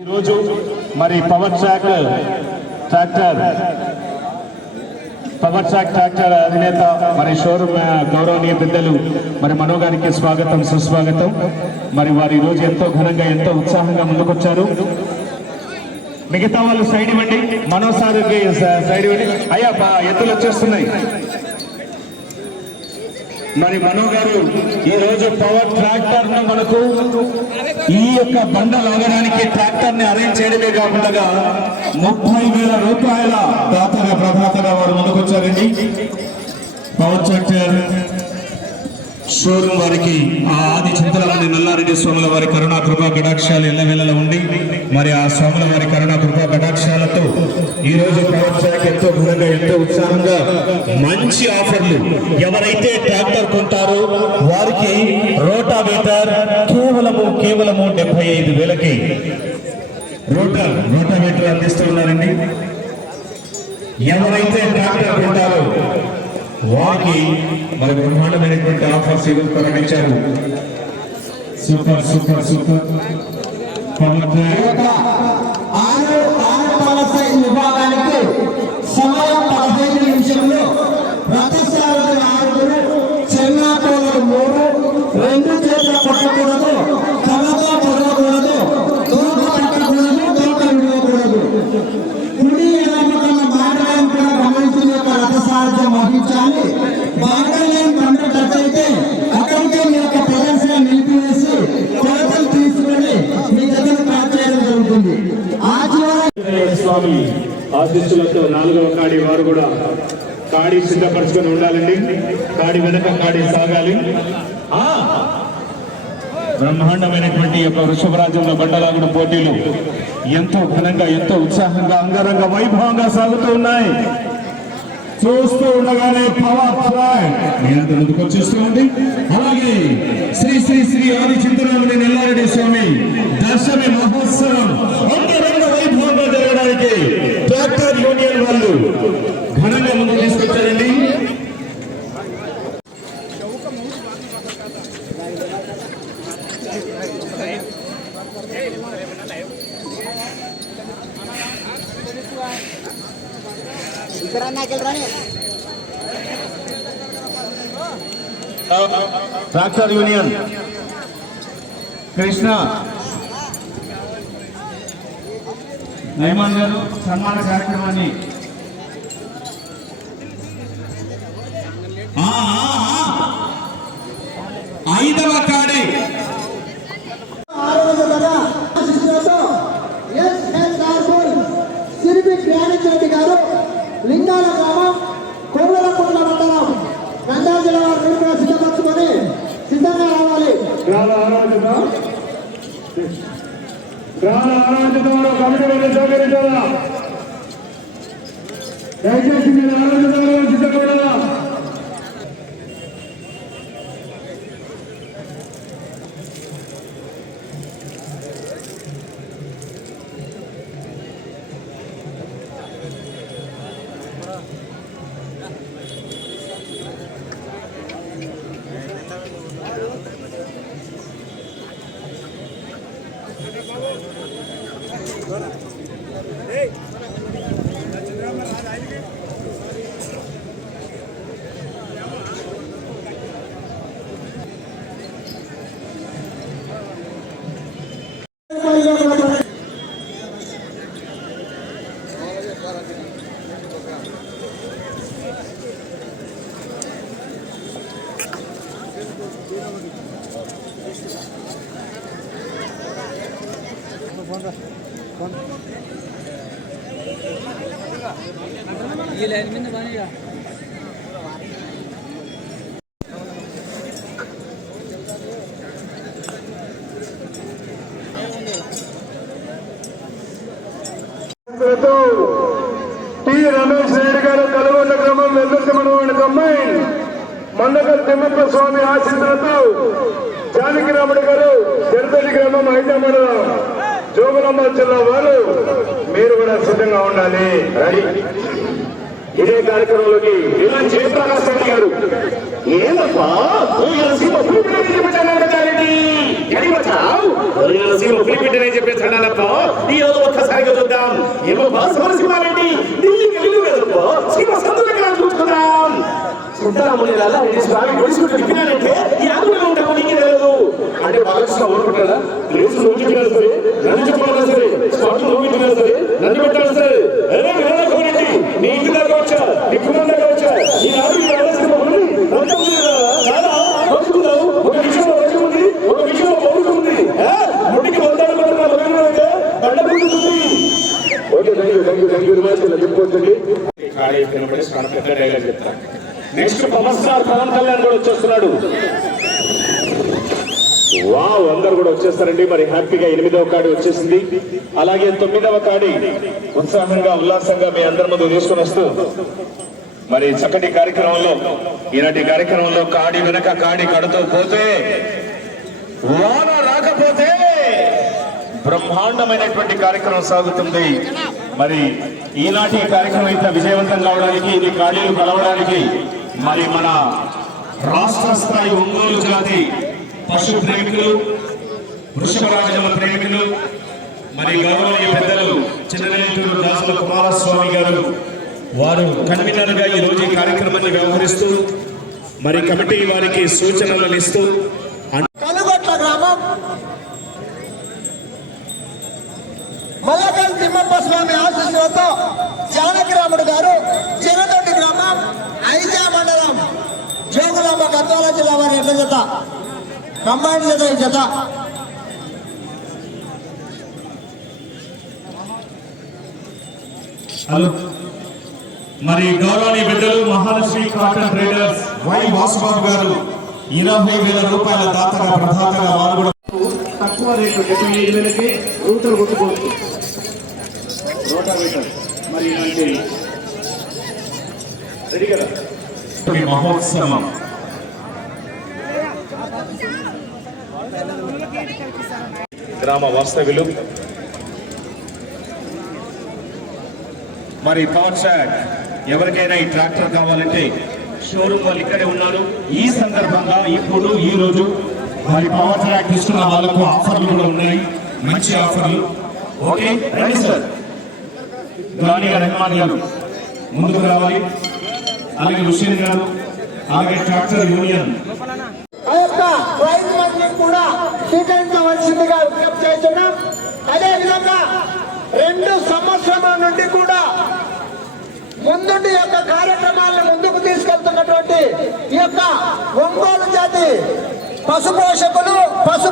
ఈరోజు మరి power track tractor power track tractor అధినేత మరి షోరూమ్ గౌరవనీయ పెద్దలు మరి మనో గారికి స్వాగతం సుస్వాగతం. మరి వారు ఈరోజు ఎంతో ఘనంగా ఎంతో ఉత్సాహంగా ముందుకొచ్చారు. మిగతా వాళ్ళు సైడ్ ఇవ్వండి. మనో సైడ్ ఇవ్వండి. అయ్యా ఎత్తులు వచ్చేస్తున్నాయి. మరి మనో గారు ఈ రోజు పవర్ ట్రాక్టర్ను మనకు ఈ యొక్క బండ లాగడానికి ట్రాక్టర్ని అరేంజ్ చేయడమే కాకుండా ముప్పై వేల రూపాయల దాతగా ప్రభాతగా వారు ముందుకొచ్చారండి. పవర్ ట్రాక్టర్ షోరూమ్ వారికి ఆ ఆది చింతలమంది నల్లారెడ్డి స్వాముల వారి కరుణా కృపా కటాక్షాలు ఎల్లవేళలో ఉండి మరి ఆ స్వాముల వారి కరుణా కృపా కటాక్షాలతో ఈ రోజు పవర్ ఎంతో ఘనంగా ఎంతో ఉత్సాహంగా మంచి ఆఫర్లు ఎవరైతే ట్రాక్టర్ కొంటారో వారికి రోటావేటర్ కేవలము కేవలము డెబ్బై ఐదు వేలకి రోటా రోటావేటర్ అందిస్తూ ఉన్నారండి. ఎవరైతే ట్రాక్టర్ కొంటారో వారికి మరి బ్రహ్మాండమైనటువంటి ఆఫర్స్ ఈరోజు ప్రకటించారు సూపర్ సూపర్ సూపర్. పవర్ ఆశీస్సులతో నాలుగవ కాడి వారు కూడా కాడి సిద్ధపరచుకొని ఉండాలండి. కాడి వెనక కాడి సాగాలి. ఆ! బ్రహ్మాండమైనటువంటి యొక్క వృషభరాజ్యంలో బండలాగుడు పోటీలు ఎంతో ఘనంగా ఎంతో ఉత్సాహంగా అంగరంగ వైభవంగా సాగుతూ ఉన్నాయి. చూస్తూ ఉండగానే పవర్ ట్రాక్ మీ ముందుకు వచ్చేస్తూ ఉంది. అలాగే శ్రీ శ్రీ శ్రీ ఆది చింతరాముని నెల్లారెడ్డి స్వామి దర్శమి మహోత్సవం అంగరంగ వైభవంగా జరగడానికి యూనియన్ వాళ్ళు ఘనంగా ముందుకు తీసుకొచ్చారండి. Tractor union. కృష్ణ. నయమాన్ గారు సన్మాన కార్యక్రమాన్ని. ఐదవ కాడి ఆరోగ్యకర శిష్యులతో ఎస్ ఎన్ రాజుల్ సిరిపి జ్ఞానేశ్వరి గారు లింగాల గ్రామం కోవలకుంట్ల మండలం నంద్యాల జిల్లా వారు సిద్ధపరచుకొని సిద్ధంగా రావాలి గ్రామ ఆరాధన కమిటీ వాళ్ళు దయచేసి మీరు ఆరాధనలో సిద్ధపడాలా. టి రమేష్ రెడ్డి గారు కలుగొండ గ్రామం వెల్లుల్లి అమ్మాయి కంబైన్ తిమ్మప్ప స్వామి ఆశీస్సులతో జానకిరాముడు గారు తిరుపతి గ్రామం ఐదా మండలం జోగులమ్మ జిల్లా వారు. మీరు కూడా సిద్ధంగా ఉండాలి. రెడీ. ఇదే కార్యక్రమంలోకి ఇలా జయప్రకాశ్ రెడ్డి గారు. ఏందప్పా? సీమ భూమి మీద పెట్టాలి ఎడివచ్చావు ఒరిజినల్ సీమ ఈ రోజు ఒక్కసారిగా చూద్దాం. ఏమో బాసమర సింహారెడ్డి వెళ్ళి వెళ్తాం సీమ సంతకం చూసుకుందాం సిద్ధరాముని అలా స్వామి గుడిసుకుంటూ తిప్పినాడంటే ఈ ఆందోళన ఉంటాము నీకే తెలియదు అంటే బాలకృష్ణ ఊరుకుంటాడా ప్లేస్ నువ్వు చెప్పినా సరే నన్ను సరే స్పాట్ నువ్వు సరే నన్ను పెట్టాలి సరే. నీ ఇంటి దాకా వచ్చా నీ కుటుంబం దాకా వచ్చా ఈ నాడు ఈ రాయలసీమ ఉంది. రక్తం ఉంది కదా. చాలా బతుకుతావు. ఒక విషయంలో ఉంది ఒక విషయంలో ఆ? ముడికి వందాడు పట్టుకున్న మగనాడిగా దండ పుట్టుతుంది okay thank you thank you thank you very much ఇలా చెప్పుకోవచ్చండి. ఖాళీ అయిపోయినప్పుడే చాలా పెద్ద డైలాగ్ చెప్తాను next power star Pawan Kalyan కూడా వచ్చేస్తున్నాడు. వావ్ అందరు కూడా వచ్చేస్తారండి. మరి హ్యాపీగా ఎనిమిదవ కాడి వచ్చేసింది. అలాగే తొమ్మిదవ కాడి ఉత్సాహంగా ఉల్లాసంగా మీ అందరి ముందు తీసుకుని వస్తూ మరి చక్కటి కార్యక్రమంలో ఈనాటి కార్యక్రమంలో కాడి వెనక కాడి కడుతూ పోతే వాన రాకపోతే బ్రహ్మాండమైనటువంటి కార్యక్రమం సాగుతుంది. మరి ఈనాటి కార్యక్రమం ఇంత విజయవంతం కావడానికి ఇది ఖాళీలు కలవడానికి మరి మన రాష్ట్ర స్థాయి ఒంగోలు జాతి పశు ప్రేమికులు వృషభరాజుల ప్రేమికులు మరి గౌరవనీయ పెద్దలు చిన్ననేటూరు దాసుల కుమారస్వామి గారు వారు కన్వీనర్గా ఈ రోజు ఈ కార్యక్రమాన్ని వ్యవహరిస్తూ మరి కమిటీ వారికి సూచనలు ఇస్తూ కనుగొట్ల గ్రామం మల్లకం తిమ్మప్ప స్వామి ఆశీస్సులతో జానకిరాముడు గారు చిరదొడ్డి గ్రామం ఐజా మండలం జోగులాంబ గద్వాల జిల్లా వారి ఎడ్ల జత కంబైన్ జత ఈ జత? హలో. మరి గౌరవనీయ పెద్దలు Mahalakshmi cotton traders Y Vasubabu garu ఇరవై వేల రూపాయల దాతగా ప్రధాతగా వారు కూడా తక్కువ రేటు డెబ్బై ఐదు వేలకి రూటర్ కొట్టుకోవచ్చు. రోటావేటర్ మరి ఇలాంటి రెడీ కదా? మహోత్సవం. గ్రామ వాస్తవ్యులు. మరి పవర్ ట్రాక్ ఎవరికైనా ఈ ట్రాక్టర్ కావాలంటే షోరూమ్ వాళ్ళు ఇక్కడే ఉన్నారు. ఈ సందర్భంగా ఇప్పుడు ఈ రోజు మరి పవర్ ట్రాక్ ఇస్తున్న వాళ్ళకు ఆఫర్లు కూడా ఉన్నాయి. మంచి ఆఫర్లు. ఓకే? రండి సార్. గాని రెహమాన్ గారు ముందుకు రావాలి. అలాగే హుషేన్ గారు అలాగే ట్రాక్టర్ యూనియన్ ఆ యొక్క ప్రైజ్ మనీ కూడా స్వీకరించవలసిందిగా విజ్ఞప్తి చేస్తున్నాం. అదేవిధంగా రెండు సంవత్సరాల నుండి కూడా ముందుండి యొక్క కార్యక్రమాలను ముందుకు తీసుకెళ్తున్నటువంటి ఈ యొక్క ఒంగోలు జాతి పశు పోషకులు పశు